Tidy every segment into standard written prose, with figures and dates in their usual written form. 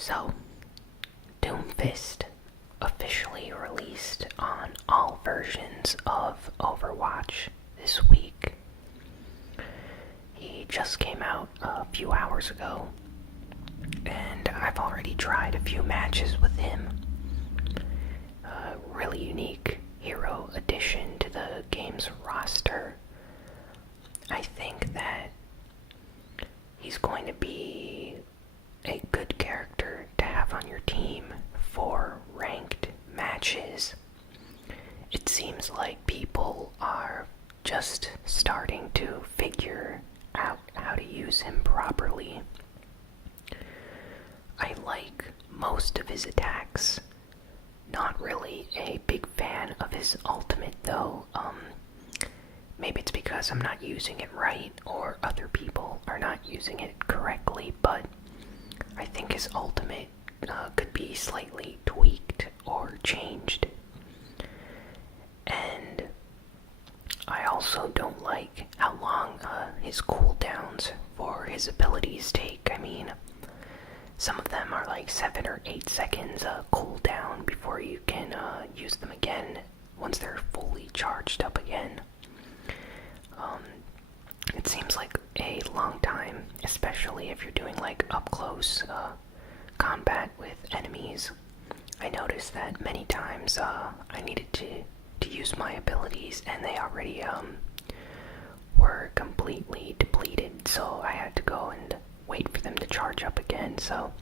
So, Doomfist officially released on all versions of Overwatch this week. He just came out a few hours ago, and I've already tried a few matches with him. A really unique hero addition to the game's roster. I think that he's going to be a good character to have on your team for ranked matches. It seems like people are just starting to figure out how to use him properly. I like most of his attacks. Not really a big fan of his ultimate though. Maybe it's because I'm not using it right or other people are not using it correctly, but I think his ultimate could be slightly tweaked or changed. And I also don't like how long his cooldowns for his abilities take. I mean, some of them are like 7 or 8 seconds cooldown before you can use them again once they're fully charged up again. It seems like a long time, especially if you're doing like up-close combat with enemies. I noticed that many times I needed to use my abilities and they already were completely depleted, so I had to go and wait for them to charge up again, so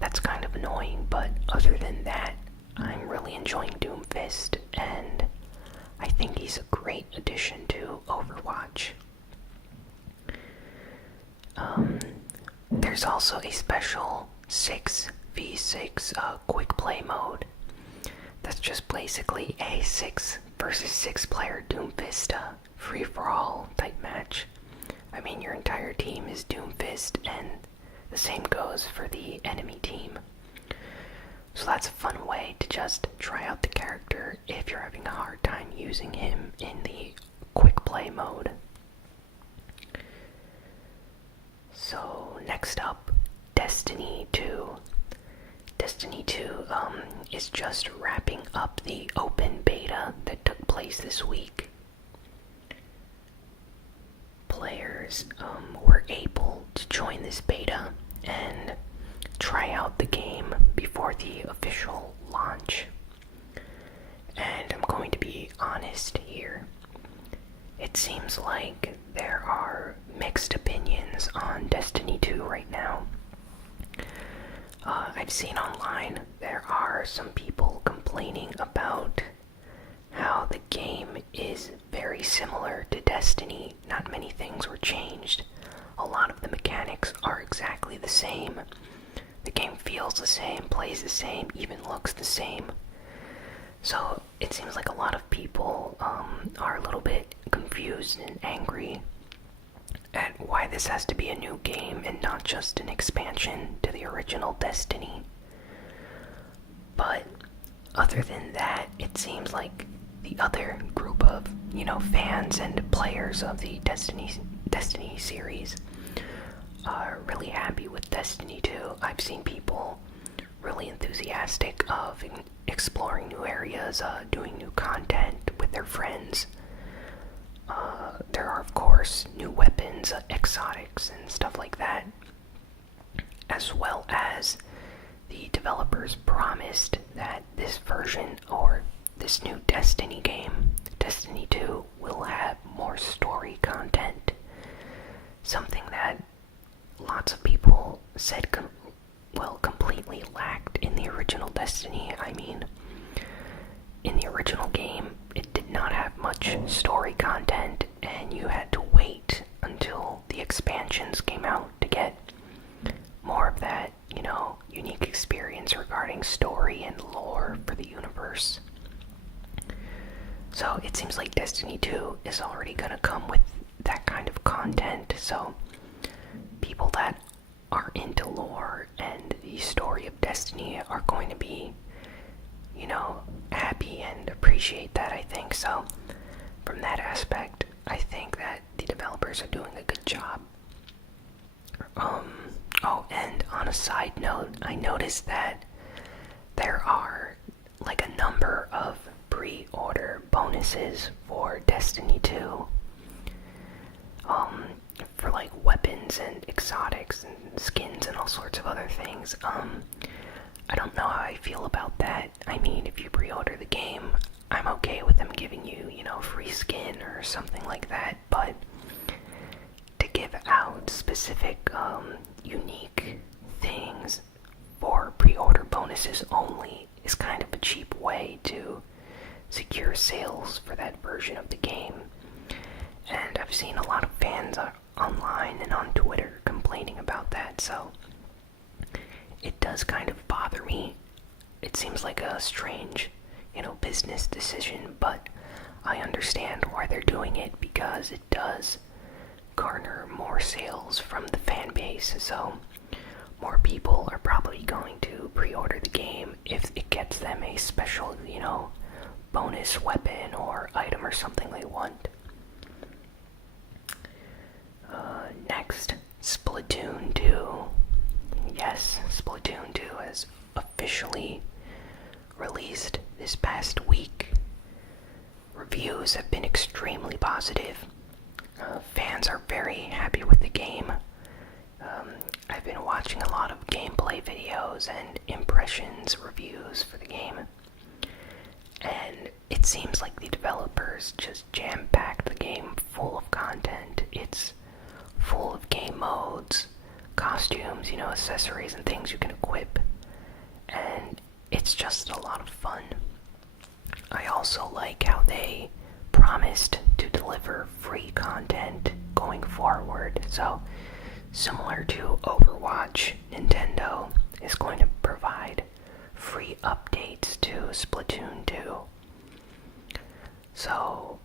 that's kind of annoying. But other than that, I'm really enjoying Doomfist, and I think he's a great addition to Overwatch. There's also a special 6v6 quick play mode. That's just basically a 6 versus 6 player Doomfist free-for-all type match. I mean, your entire team is Doomfist, and the same goes for the enemy team. So that's a fun way to just try out the character if you're having a hard time using him in the quick play mode. So next up, Destiny 2. Destiny 2 is just wrapping up the open beta that took place this week. Players were able to join this beta and try out the game before the official launch. And I'm going to be honest here. It seems like there are mixed opinions on Destiny 2 right now. I've seen online there are some people complaining about how the game is very similar to Destiny. Not many things were changed. A lot of the mechanics are exactly the same. The game feels the same, plays the same, even looks the same. So it seems like a lot of people are a little bit confused and angry at why this has to be a new game and not just an expansion to the original Destiny. But other than that, it seems like the other group of, fans and players of the Destiny series are really happy with Destiny 2. I've seen people really enthusiastic of exploring new areas, doing new content with their friends. There are, of course, new weapons, exotics, and stuff like that, as well as the developers promised that this version, or this new Destiny game, Destiny 2, will have more story content. Something that lots of people said completely lacked in the original Destiny. I mean, in the original game, it did not have much story content, and you had to wait until the expansions came out to get more of that, unique experience regarding story and lore for the universe. So it seems like Destiny 2 is already gonna come with that kind of content, so people that are into lore and the story of Destiny are going to be, happy and appreciate that, I think. So from that aspect, I think that the developers are doing a good job. Oh, and on a side note, I noticed that there are like a number of pre-order bonuses for Destiny 2. For like weapons and exotics and skins and all sorts of other things. I don't know how I feel about that. I mean, if you pre-order the game, I'm okay with them giving you, free skin or something like that, but to give out specific, unique things for pre-order bonuses only is kind of a cheap way to secure sales for that version of the game. And I've seen a lot of fans online and on Twitter complaining about that, so it does kind of bother me. It seems like a strange, business decision, but I understand why they're doing it because it does garner more sales from the fan base, so more people are probably going to pre-order the game if it gets them a special, bonus weapon or item or something they want. Next, Splatoon 2. Yes, Splatoon 2 has officially released this past week. Reviews have been extremely positive. Fans are very happy with the game. I've been watching a lot of gameplay videos and impressions reviews for the game. And it seems like the developers just jam-packed the game full of content. It's full of game modes, costumes, accessories and things you can equip. And it's just a lot of fun. I also like how they promised to deliver free content going forward. So, similar to Overwatch, Nintendo is going to provide free updates to Splatoon 2. So,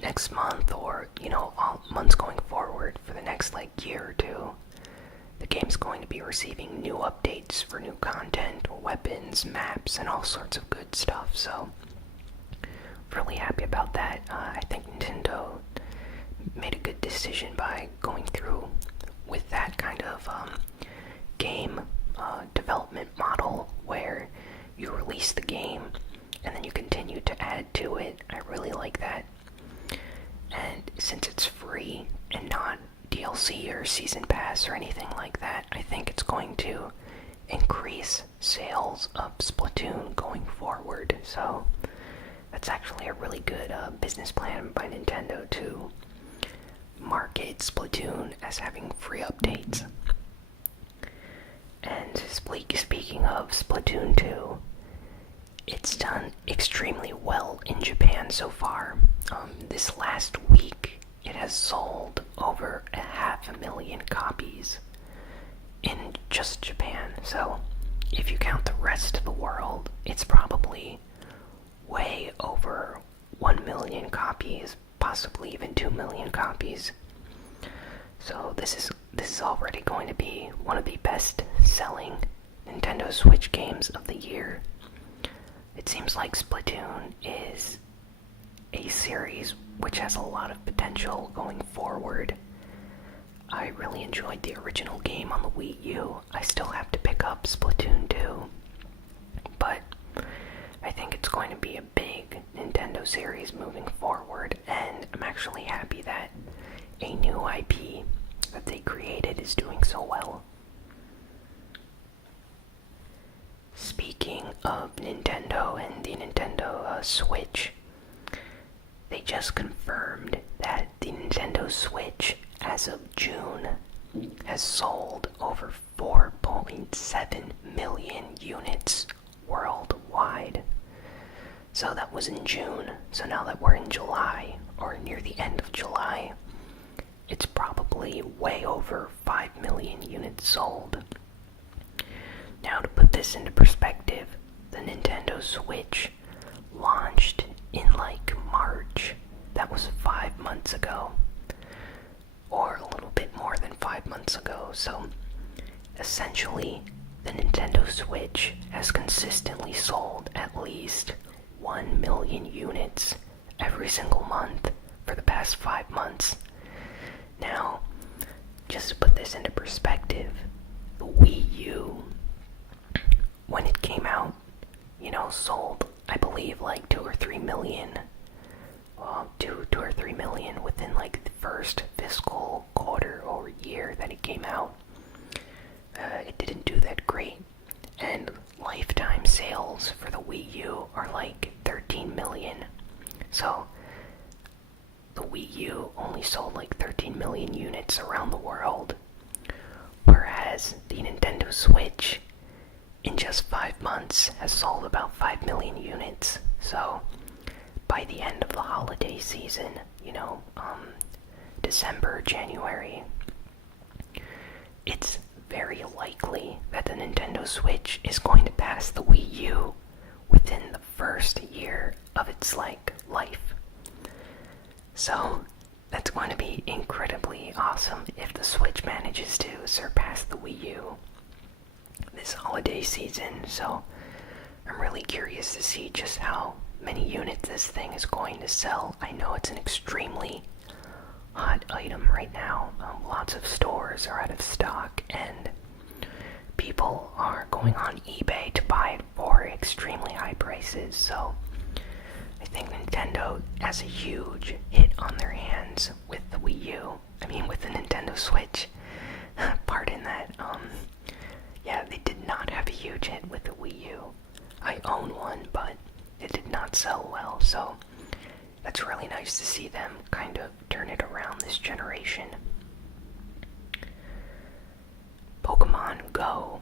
next month or, all months going forward for the next, year or two, the game's going to be receiving new updates for new content, weapons, maps, and all sorts of good stuff, so really happy about that. I think Nintendo made a good decision by going through with that kind of game development model where you release the game and then you continue to add to it. I really like that. And since it's free and not DLC or season pass or anything like that, I think it's going to increase sales of Splatoon going forward. So that's actually a really good business plan by Nintendo to market Splatoon as having free updates. And speaking of Splatoon 2, it's done extremely well in Japan so far. This last week, it has sold over 500,000 copies in just Japan. So, if you count the rest of the world, it's probably way over 1 million copies, possibly even 2 million copies. So this is already going to be one of the best-selling Nintendo Switch games of the year. It seems like Splatoon is a series which has a lot of potential going forward. I really enjoyed the original game on the Wii U. I still have to pick up Splatoon 2, but I think it's going to be a big Nintendo series moving forward, and I'm actually happy that a new IP that they created is doing so well. Speaking of Nintendo and the Nintendo Switch, they just confirmed that the Nintendo Switch, as of June, has sold over 4.7 million units worldwide. So that was in June. So now that we're in July, or near the end of July, it's probably way over 5 million units sold. Now, to put this into perspective, the Nintendo Switch launched in March. That was 5 months ago, or a little bit more than 5 months ago. So essentially, the Nintendo Switch has consistently sold at least 1 million units every single month for the past 5 months. Now, just to put this into perspective, the Wii U, when it came out, sold, I believe, like 2 or 3 million. Well, 2 or 3 million within like the first fiscal quarter or year that it came out. It didn't do that great, and lifetime sales for the Wii U are like 13 million. So the Wii U only sold like 13 million units around the world, whereas the Nintendo Switch in just 5 months has sold about 5 million units. So by the end of the holiday season, December, January, it's very likely that the Nintendo Switch is going to pass the Wii U within the first year of its life. So that's going to be incredibly awesome if the Switch manages to surpass the Wii U this holiday season. So I'm really curious to see just how many units this thing is going to sell. I know it's an extremely hot item right now. Lots of stores are out of stock, and people are going on eBay to buy it for extremely high prices. So I think Nintendo has a huge hit on their hands with the Wii U. With the Nintendo Switch. Pardon that. Yeah, they did not have a huge hit with the Wii U. I own one, but it did not sell well, so that's really nice to see them kind of turn it around this generation. Pokemon Go.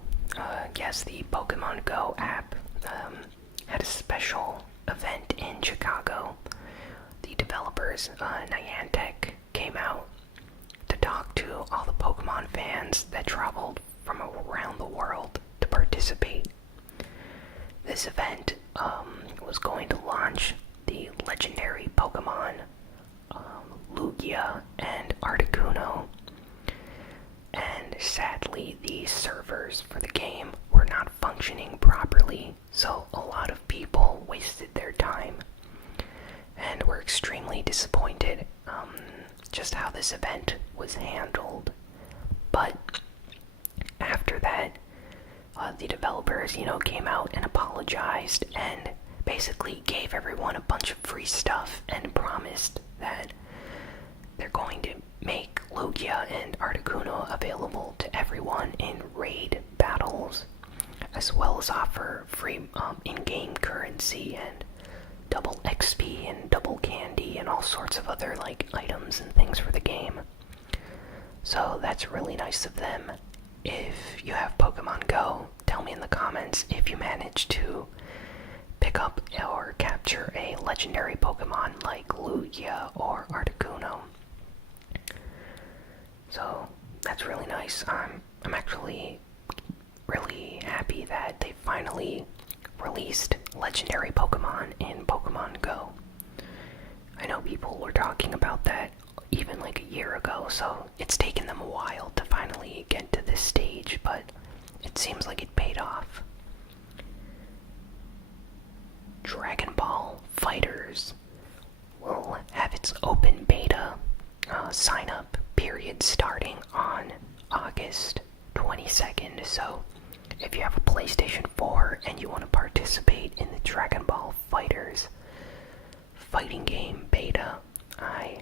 Yes, the Pokemon Go app had a special event in Chicago. The developers, Niantic, came out to talk to all the Pokemon fans that traveled from around the world to participate. This event was going to launch the legendary Pokemon Lugia and Articuno, and sadly the servers for the game were not functioning properly, so a lot of people wasted their time and were extremely disappointed just how this event was handled. But after that, the developers, came out and apologized and basically gave everyone a bunch of free stuff and promised that they're going to make Lugia and Articuno available to everyone in raid battles, as well as offer free in-game currency and double XP and double candy and all sorts of other items and things for the game. So that's really nice of them. If you have Pokemon Go, tell me in the comments if you managed to pick up or capture a legendary Pokemon like Lugia or Articuno. So that's really nice. I'm actually really happy that they finally released legendary Pokemon in Pokemon Go. I know people were talking about that even a year ago, so it's taken them a while to finally get to this stage, but it seems like it paid off. Dragonball FighterZ will have its open beta sign-up period starting on August 22nd, so if you have a PlayStation 4 and you want to participate in the Dragonball FighterZ fighting game beta, I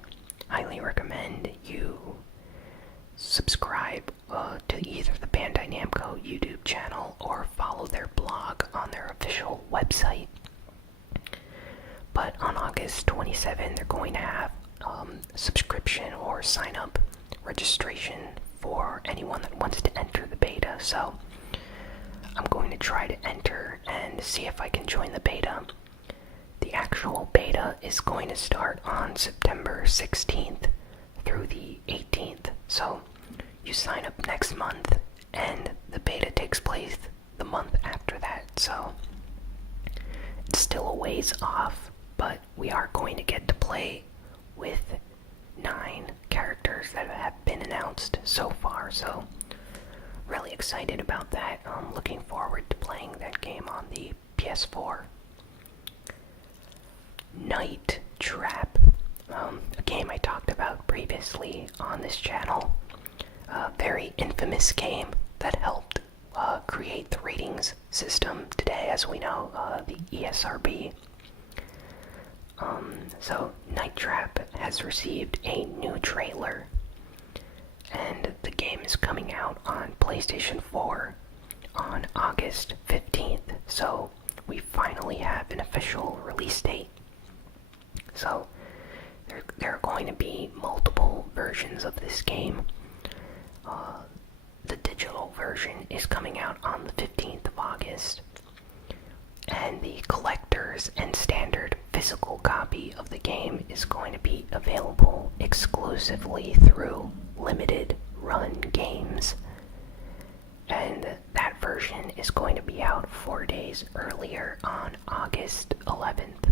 highly recommend you subscribe to either the Bandai Namco YouTube channel or follow their blog on their official website. But on August 27, they're going to have subscription or sign-up registration for anyone that wants to enter the beta. So I'm going to try to enter and see if I can join the beta. The actual beta is going to start on September 16th through the 18th. So you sign up next month and the beta takes place the month after that. So it's still a ways off, but we are going to get to play with 9 characters that have been announced so far. So really excited about that. I'm looking forward to playing that game on the PS4. Night Trap, a game I talked about previously on this channel. A very infamous game that helped create the ratings system today, as we know, the ESRB. So Night Trap has received a new trailer, and the game is coming out on PlayStation 4 on August 15th. So we finally have an official release date. So there are going to be multiple versions of this game. The digital version is coming out on the 15th of August, and the collector's and standard physical copy of the game is going to be available exclusively through limited run games. And that version is going to be out 4 days earlier on August 11th.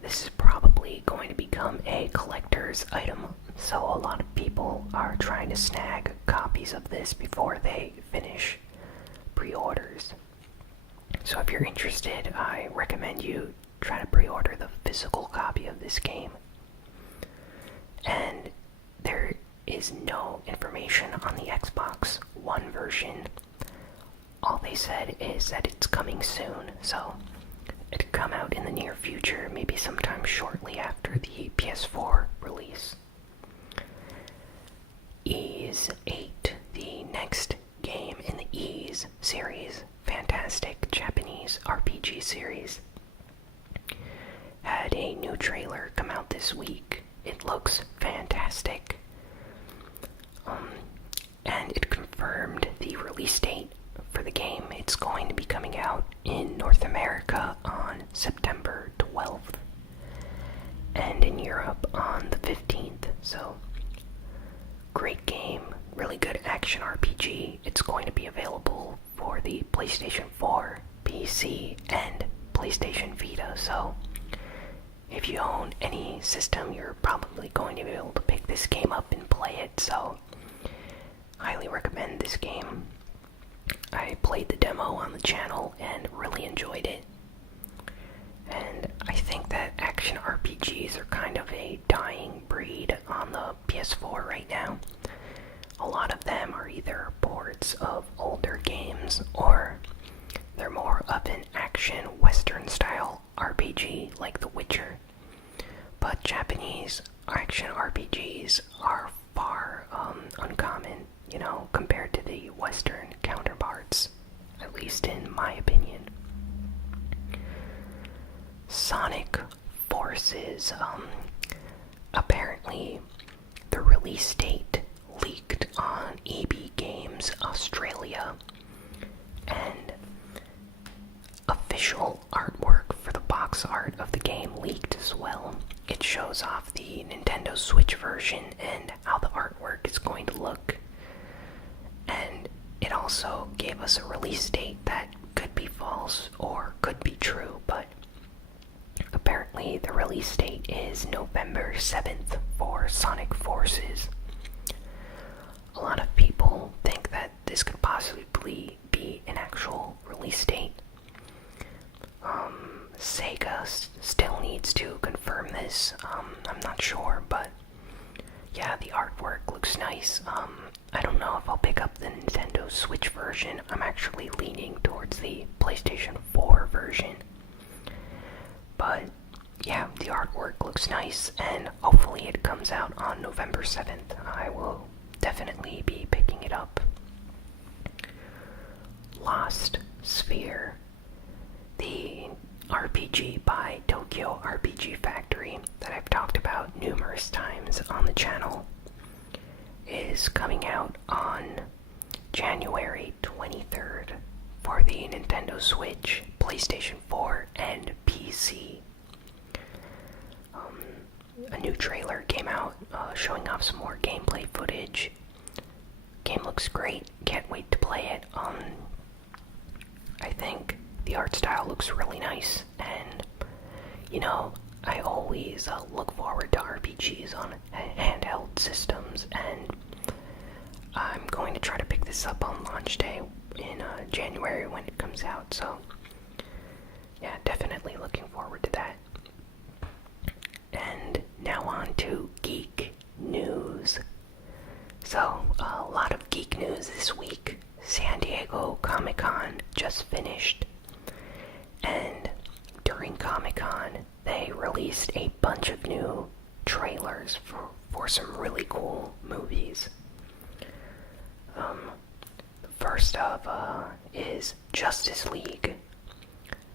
This is probably going to become a collector's item, so a lot of people are trying to snag copies of this before they finish pre-orders. So if you're interested, I recommend you try to pre-order the physical copy of this game. And there is no information on the Xbox One version. All they said is that it's coming soon, so it'll come out in the near future, maybe sometime shortly after the PS4 release. Ys 8, the next game in the Ys series, fantastic Japanese RPG series, had a new trailer come out this week. It looks fantastic. And it confirmed the release date for the game. It's going to be coming out in North America on September 12th, and in Europe on the 15th. So, great game, really good action RPG. It's going to be available for the PlayStation 4, PC, and PlayStation Vita. So, if you own any system, you're probably going to be able to pick this game up and play it. So, highly recommend this game. I played the demo on the channel and really enjoyed it. And I think that action RPGs are kind of a dying breed on the PS4 right now. A lot of them are either ports of older games, or they're more of an action Western style RPG like The Witcher. But Japanese action RPGs are far uncommon, compared to the Western counterparts, at least in my opinion. Sonic Forces, apparently the release date leaked on EB Games Australia, and official artwork for the box art of the game leaked as well. It shows off the Nintendo Switch version and how the artwork is going to look. And it also gave us a release date that could be false or could be true, but apparently the release date is November 7th for Sonic Forces. A lot of people think that this could possibly be an actual release date. Sega still needs to confirm this. I'm not sure, but yeah, the artwork looks nice. I don't know if I'll pick up the Nintendo Switch version. I'm actually leaning towards the PlayStation 4 version. But yeah, the artwork looks nice, and hopefully it comes out on November 7th. I will definitely be picking it up. Lost Sphere, the RPG by Tokyo RPG Factory that I've talked about numerous times on the channel, is coming out on January 23rd for the Nintendo Switch, PlayStation 4, and PC. A new trailer came out showing off some more gameplay footage. Game looks great, can't wait to play it. I think the art style looks really nice, and I always look forward to RPGs on handheld systems, and I'm going to try to pick this up on launch day in January when it comes out. So yeah, definitely looking forward to that. And now on to geek news. So a lot of geek news this week. San Diego Comic-Con just finished, and during Comic-Con, they released a bunch of new trailers for some really cool movies. First up is Justice League.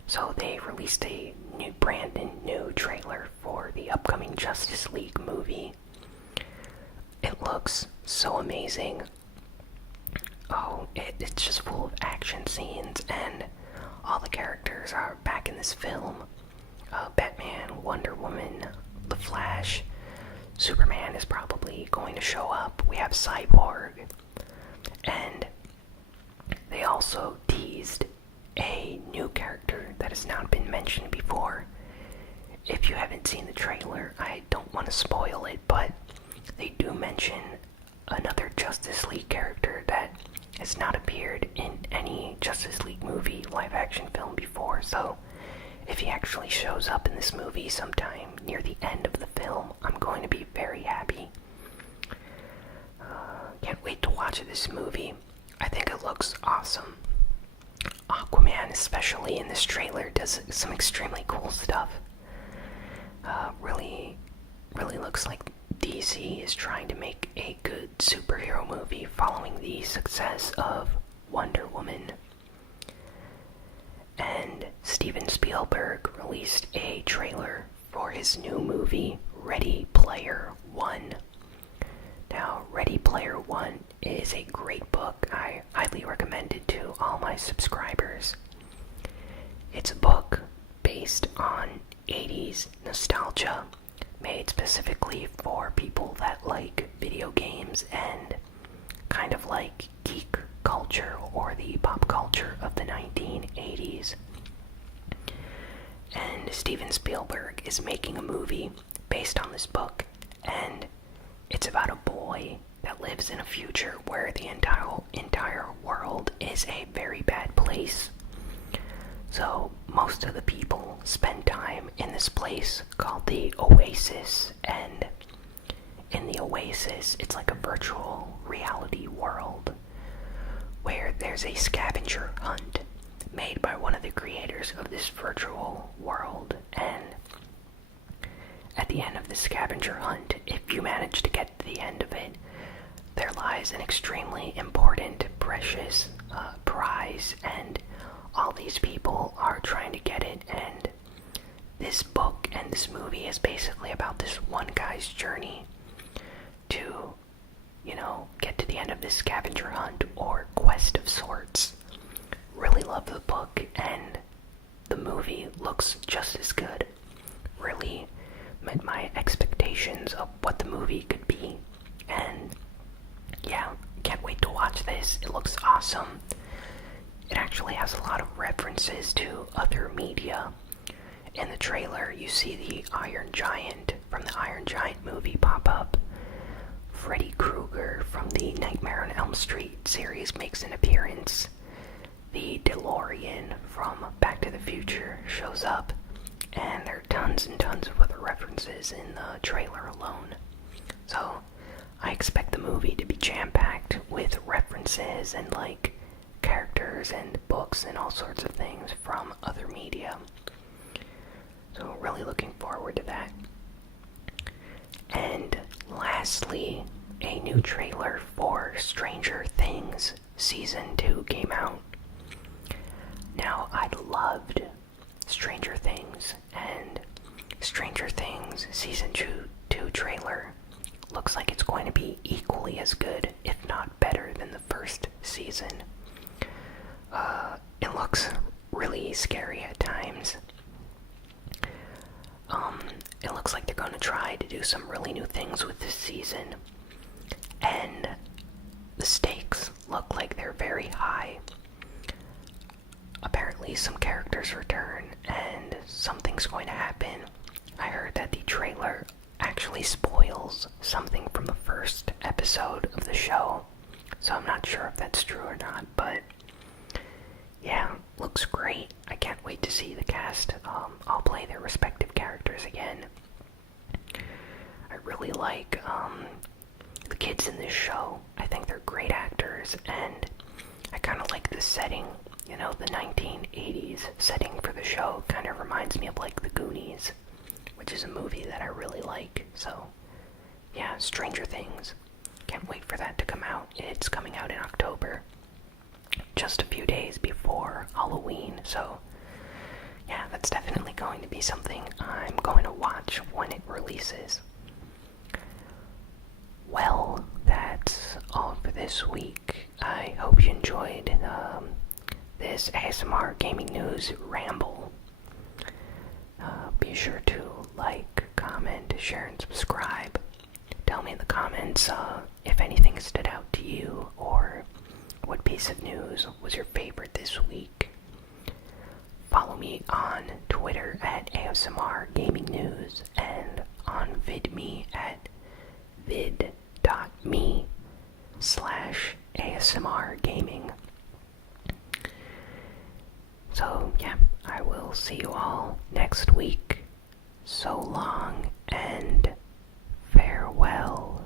So they released a brand new trailer for the upcoming Justice League movie. It looks so amazing. Oh, it's just full of action scenes, and all the characters are back in this film. Batman, Wonder Woman, The Flash, Superman is probably going to show up. We have Cyborg. And they also teased a new character that has not been mentioned before. If you haven't seen the trailer, I don't want to spoil it, but they do mention another Justice League character that has not appeared in any Justice League movie, live-action film before, so if he actually shows up in this movie sometime near the end of the film, I'm going to be very happy. Can't wait to watch this movie. I think it looks awesome. Aquaman, especially in this trailer, does some extremely cool stuff. Really looks like DC is trying to make a good superhero movie following the success of Wonder Woman. And Steven Spielberg released a trailer for his new movie, Ready Player One. Now, Ready Player One is a great book. I highly recommend it to all my subscribers. It's a book based on 80s nostalgia, made specifically for people that like video games and kind of like geek culture or the pop culture of the 1980s. And Steven Spielberg is making a movie based on this book, and it's about a boy that lives in a future where the entire world is a very bad place. So most of the people spend time in this place called the Oasis, and in the Oasis, it's like a virtual reality world where there's a scavenger hunt made by one of the creators of this virtual world, and at the end of the scavenger hunt, if you manage to get to the end of it, there lies an extremely important, precious prize, and all these people are trying to get it. And this book and this movie is basically about this one guy's journey to, get to the end of this scavenger hunt or quest of sorts. Really love the book, and the movie looks just as good. Really met my expectations of what the movie could be, and yeah, can't wait to watch this. It looks awesome. It actually has a lot of references to other media. In the trailer, you see the Iron Giant from the Iron Giant movie pop up. Freddy Krueger from the Nightmare on Elm Street series makes an appearance. The DeLorean from Back to the Future shows up, and there are tons and tons of other references in the trailer alone. So, I expect the movie to be jam-packed with references and, characters and books and all sorts of things from other media. So, really looking forward to that. And lastly, a new trailer for Stranger Things Season 2 came out. Now, I loved Stranger Things, and Stranger Things Season 2 trailer looks like it's going to be equally as good, if not better, than the first season. It looks really scary at times. It looks like they're going to try to do some really new things with this season, and the stakes look like they're very high. Apparently some characters return, and something's going to happen. I heard that the trailer actually spoils something from the first episode of the show, so I'm not sure if that's true or not, but yeah, looks great. I can't wait to see the cast. I'll play their respective characters again. I really like the kids in this show. I I think they're great actors, and I kind of like the setting. You know, the 1980s setting for the show kind of reminds me of like The Goonies, which is a movie that I really like. So, yeah, Stranger Things. Can't wait for that to come out. It's coming out in October, just a few days before Halloween. So, yeah, that's definitely going to be something I'm going to watch when it releases. Well, that's all for this week. I hope you enjoyed this ASMR gaming news ramble. Be sure to like, comment, share, and subscribe. Tell me in the comments if anything stood out to you, or what piece of news was your favorite this week. Follow me on Twitter at ASMR Gaming News and on VidMe at vid.me/ASMR Gaming. So, yeah, I will see you all next week. So long and farewell.